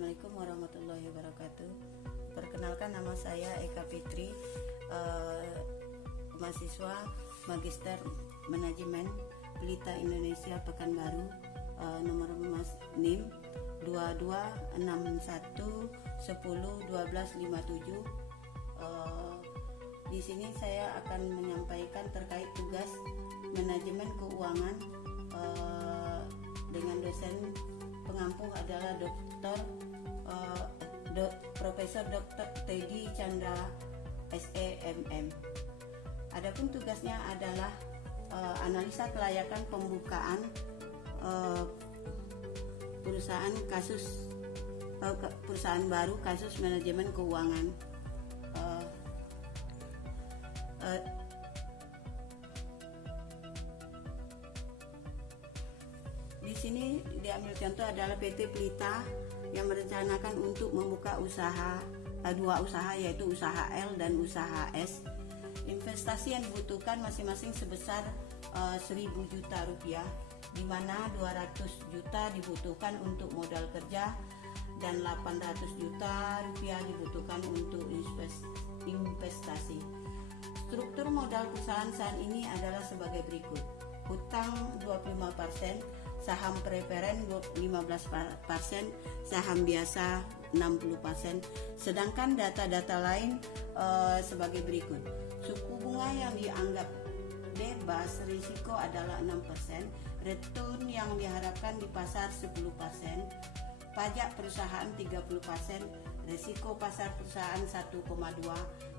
Assalamualaikum warahmatullahi wabarakatuh. Perkenalkan, nama saya Eka Fitri, mahasiswa Magister Manajemen Pelita Indonesia Pekanbaru, nomor NIM 2261101257. Di sini saya akan menyampaikan terkait tugas manajemen keuangan dengan dosen pengampu adalah Profesor Dr. Teddy Chandra SEMM. Adapun tugasnya adalah analisa kelayakan pembukaan perusahaan baru kasus manajemen keuangan. Di sini diambil contoh adalah PT Pelita yang merencanakan untuk membuka dua usaha, yaitu usaha L dan usaha S. Investasi yang dibutuhkan masing-masing sebesar 1.000 juta rupiah, di mana 200 juta dibutuhkan untuk modal kerja dan 800 juta rupiah dibutuhkan untuk investasi. Struktur modal perusahaan saat ini adalah sebagai berikut: hutang 25%, saham preferen 15%, saham biasa 60%. Sedangkan data-data lain sebagai berikut: suku bunga yang dianggap bebas risiko adalah 6%, return yang diharapkan di pasar 10%, pajak perusahaan 30%, risiko pasar perusahaan 1,2%,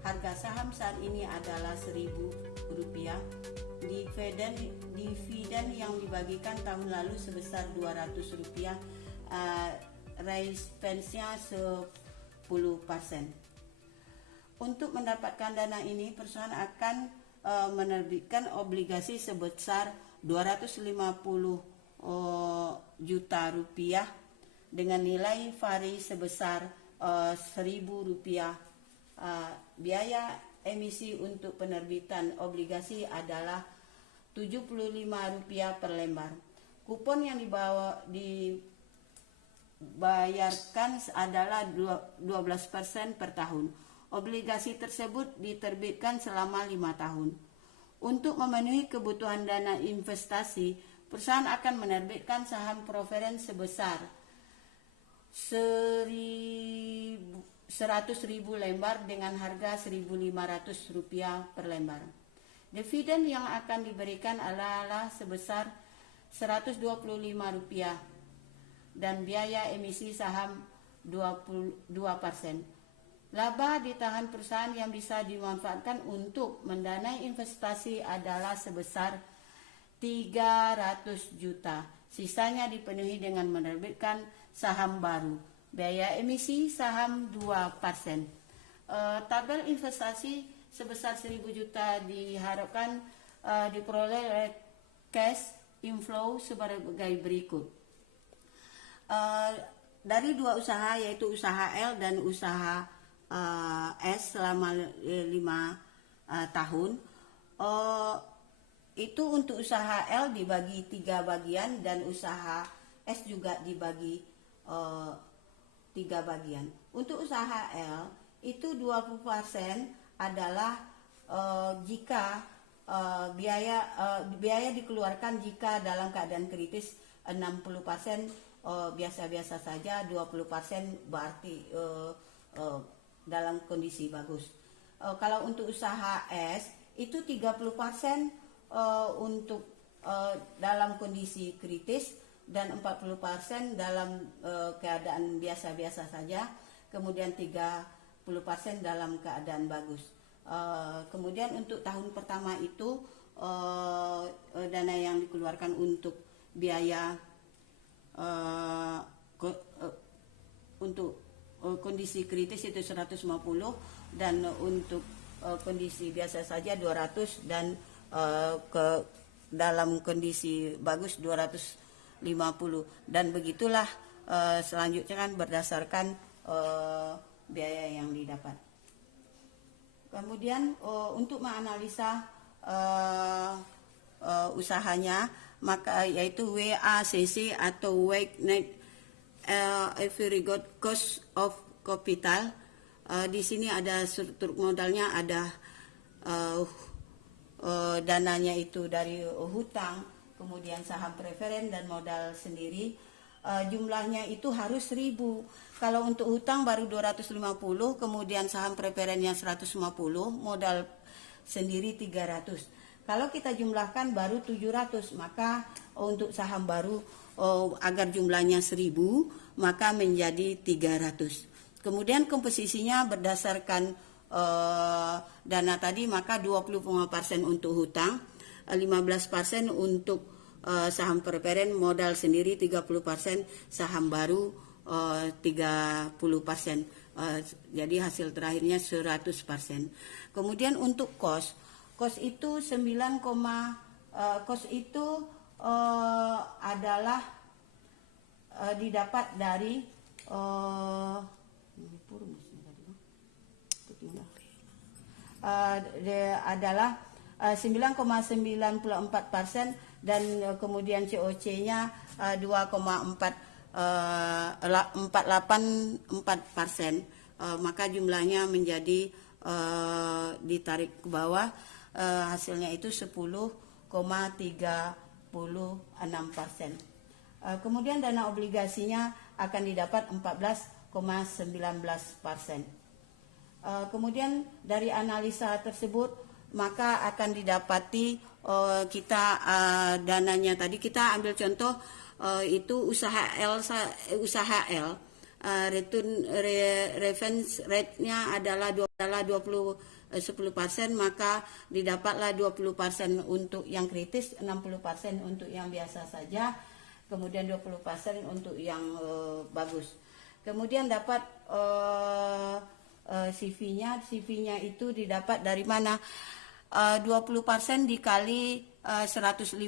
harga saham saat ini adalah Rp1.000, dividen yang dibagikan tahun lalu sebesar Rp200, raise fund-nya 10%. Untuk mendapatkan dana ini, perusahaan akan menerbitkan obligasi sebesar 250 juta rupiah dengan nilai vari sebesar Rp1.000. Biaya emisi untuk penerbitan obligasi adalah Rp75 per lembar. Kupon yang dibayarkan adalah 12% per tahun. Obligasi tersebut diterbitkan selama 5 tahun. Untuk memenuhi kebutuhan dana investasi, perusahaan akan menerbitkan saham preferen sebesar 100.000 lembar dengan harga Rp1.500 per lembar. Dividen yang akan diberikan adalah sebesar Rp125 dan biaya emisi saham 22%. Laba ditahan perusahaan yang bisa dimanfaatkan untuk mendanai investasi adalah sebesar 300 juta. Sisanya dipenuhi dengan menerbitkan saham baru. Biaya emisi saham 2%. Tabel investasi sebesar 1.000 juta diharapkan diperoleh oleh cash inflow sebagai berikut. Dari dua usaha, yaitu usaha L dan usaha S selama 5 tahun. Itu untuk usaha L dibagi 3 bagian dan usaha S juga dibagi 3 bagian. Untuk usaha L itu 20% adalah jika biaya dikeluarkan jika dalam keadaan kritis, 60% biasa-biasa saja, 20% berarti dalam kondisi bagus. Kalau untuk usaha S itu 30% untuk dalam kondisi kritis dan 40% dalam keadaan biasa-biasa saja, kemudian 30% dalam keadaan bagus. Kemudian untuk tahun pertama itu dana yang dikeluarkan untuk biaya untuk kondisi kritis itu 150 dan untuk kondisi biasa saja 200 dan dalam kondisi bagus 250, dan begitulah selanjutnya kan berdasarkan biaya yang didapat. Kemudian untuk menganalisa usahanya, maka yaitu WACC atau Weighted very good cost of capital. Di sini ada struktur modalnya, ada dananya itu dari hutang, kemudian saham preferen dan modal sendiri. Jumlahnya itu harus 1.000. Kalau untuk hutang baru 250, kemudian saham preferennya 150, modal sendiri 300. Kalau kita jumlahkan baru 700, maka untuk saham baru agar jumlahnya 1.000 maka menjadi 300. Kemudian komposisinya berdasarkan dana tadi, maka 25% untuk hutang, 15% untuk saham preferen, modal sendiri 30%, saham baru 30%. Jadi hasil terakhirnya 100%. Kemudian untuk cost itu cost itu adalah didapat dari adalah 9,94% dan kemudian COC-nya 2,484%. Maka jumlahnya menjadi ditarik ke bawah, hasilnya itu 10,36%. Kemudian dana obligasinya akan didapat 14,19%. Kemudian dari analisa tersebut maka akan didapati kita dananya tadi kita ambil contoh itu usaha L, return reference rate-nya adalah 10%, maka didapatlah 20% untuk yang kritis, 60% untuk yang biasa saja, kemudian 20% untuk yang bagus. Kemudian dapat CV-nya itu didapat dari mana? 20% dikali 150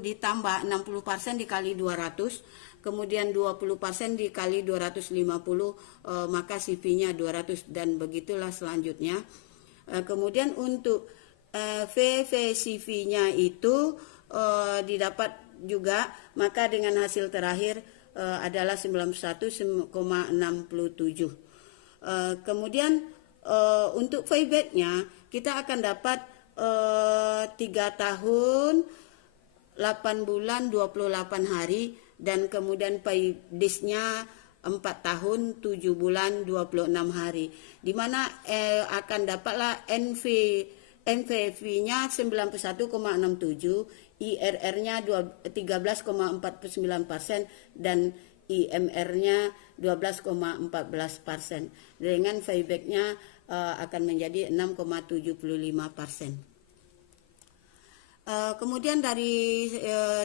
ditambah 60% dikali 200, kemudian 20% dikali 250, maka CV-nya 200 dan begitulah selanjutnya. Kemudian untuk VVCV-nya itu didapat juga, maka dengan hasil terakhir adalah 91,67. Kemudian untuk payback-nya kita akan dapat 3 tahun 8 bulan 28 hari dan kemudian paydays-nya 4 tahun 7 bulan 26 hari, di mana akan dapatlah NPV-nya 91,67, IRR-nya 13,49% dan IMR-nya 12,14%. Dengan payback-nya akan menjadi 6,75%. Kemudian dari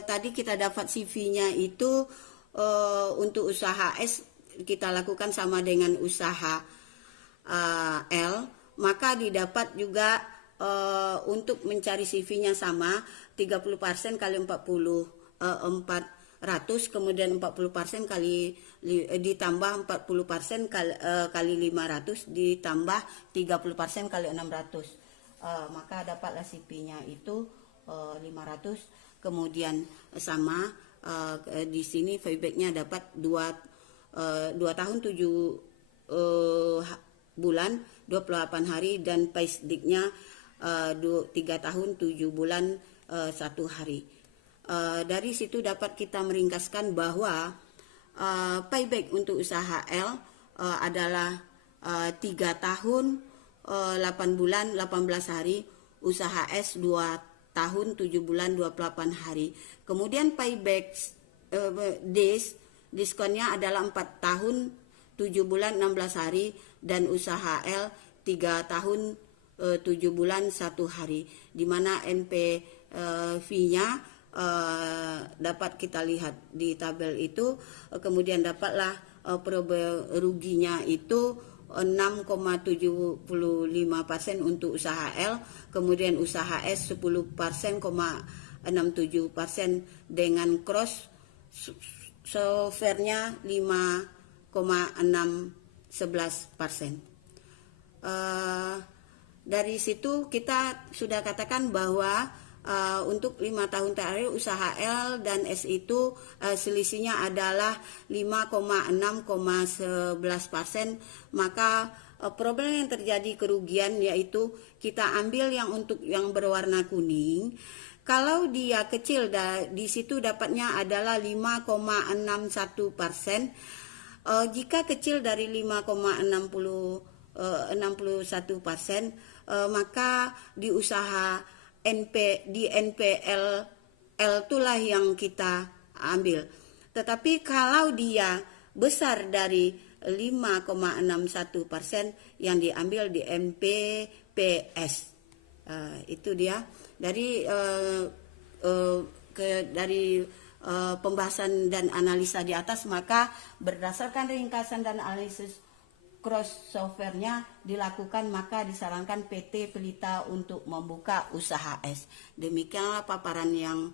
tadi kita dapat CV-nya itu untuk usaha S kita lakukan sama dengan usaha L, maka didapat juga untuk mencari CV-nya sama 30% kali 400, kemudian 40% kali ditambah 40% kali 500 ditambah 30% kali 600, maka dapatlah CV-nya itu 500. Kemudian sama di sini payback-nya dapat 2 tahun 7 bulan 28 hari dan payback-nya 3 tahun 7 bulan 1 hari. Dari situ dapat kita meringkaskan bahwa payback untuk usaha L adalah 3 tahun 8 bulan 18 hari, usaha S 2 tahun 7 bulan 28 hari. Kemudian payback diskonnya adalah 4 tahun 7 bulan 16 hari dan usaha L 3 tahun 7 bulan 1 hari, di mana NPV-nya dapat kita lihat di tabel itu. Kemudian dapatlah ruginya itu 6,75% untuk usaha L, kemudian usaha S 10,67% dengan cross software-nya 5,611%. Dari situ kita sudah katakan bahwa untuk 5 tahun terakhir usaha L dan S itu selisihnya adalah 5,6,11%. Maka problem yang terjadi kerugian yaitu kita ambil yang untuk yang berwarna kuning. Kalau dia kecil, di situ dapatnya adalah 5,61%. Jika kecil dari 5,61%, maka di usaha di NPL itulah yang kita ambil. Tetapi kalau dia besar dari 5,61%, yang diambil di NPPS. Itu dia dari pembahasan dan analisa di atas. Maka berdasarkan ringkasan dan analisis cross software-nya dilakukan, maka disarankan PT Pelita untuk membuka usaha S. Demikianlah paparan yang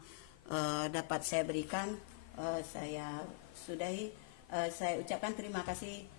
dapat saya berikan. Saya sudahi. Saya ucapkan terima kasih.